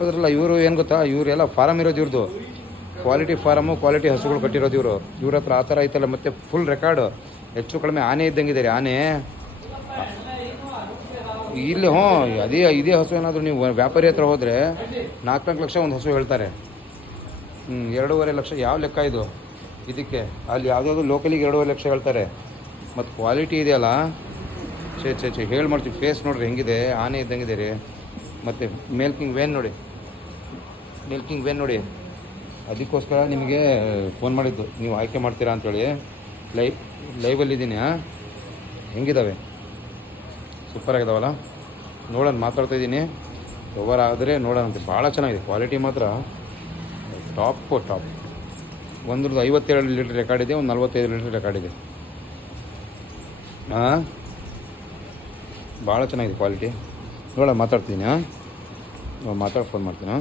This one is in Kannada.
ಅದ್ರಲ್ಲ ಇವರು ಏನು ಗೊತ್ತಾ, ಇವರೆಲ್ಲ ಫಾರಮ್ ಇರೋದು ಇವ್ರದ್ದು, ಕ್ವಾಲಿಟಿ ಫಾರಮು, ಕ್ವಾಲಿಟಿ ಹಸುಗಳು ಕಟ್ಟಿರೋದು ಇವ್ರ ಹತ್ರ ಆ ಥರ ಐತಲ್ಲ. ಮತ್ತು ಫುಲ್ ರೆಕಾರ್ಡು, ಹೆಚ್ಚು ಕಡಿಮೆ ಆನೆ ಇದ್ದಂಗಿದೆ ರೀ ಆನೆ ಇಲ್ಲಿ. ಇದೇ ಹಸು ಏನಾದರೂ ನೀವು ವ್ಯಾಪಾರಿ ಹತ್ರ ಹೋದರೆ 4 ಲಕ್ಷ ಒಂದು ಹಸು ಹೇಳ್ತಾರೆ. 2.5 ಲಕ್ಷ ಯಾವ ಲೆಕ್ಕ ಇದು ಇದಕ್ಕೆ? ಅಲ್ಲಿ ಯಾವುದಾದ್ರು ಲೋಕಲಿಗೆ 2.5 ಲಕ್ಷ ಹೇಳ್ತಾರೆ. ಮತ್ತು ಕ್ವಾಲಿಟಿ ಇದೆಯಲ್ಲ, ಹೇಳಿ ಮಾಡ್ತೀವಿ. ಫೇಸ್ ನೋಡ್ರಿ ಹೆಂಗಿದೆ, ಆನೆ ಇದ್ದಂಗಿದೆ ರೀ. ಮತ್ತು ಮಿಲ್ಕಿಂಗ್ ವೇನ್ ನೋಡಿ, ಅದಕ್ಕೋಸ್ಕರ ನಿಮಗೆ ಫೋನ್ ಮಾಡಿದ್ದು, ನೀವು ಆಯ್ಕೆ ಮಾಡ್ತೀರಾ ಅಂಥೇಳಿ. ಲೈವಲ್ಲಿದ್ದೀನಿ. ಹೆಂಗಿದ್ದಾವೆ? ಸೂಪರಾಗಿದ್ದಾವಲ್ಲ. ನೋಡೋಣ, ಮಾತಾಡ್ತಾಯಿದ್ದೀನಿ. ಓವರ್ ಆದರೆ ನೋಡೋಣಂತೆ. ಭಾಳ ಚೆನ್ನಾಗಿದೆ, ಕ್ವಾಲಿಟಿ ಮಾತ್ರ ಟಾಪ್. ಒಂದ್ರದ್ದು 52 ಲೀಟ್ರ್ ರೆಕಾರ್ಡ್ ಇದೆ, ಒಂದು 45 ಲೀಟ್ರ್ ರೆಕಾರ್ಡ್ ಇದೆ. ಭಾಳ ಚೆನ್ನಾಗಿದೆ ಕ್ವಾಲಿಟಿ. ನೋಡೋಣ, ಮಾತಾಡ್ತೀನಿ. ಫೋನ್ ಮಾಡ್ತೀನಿ.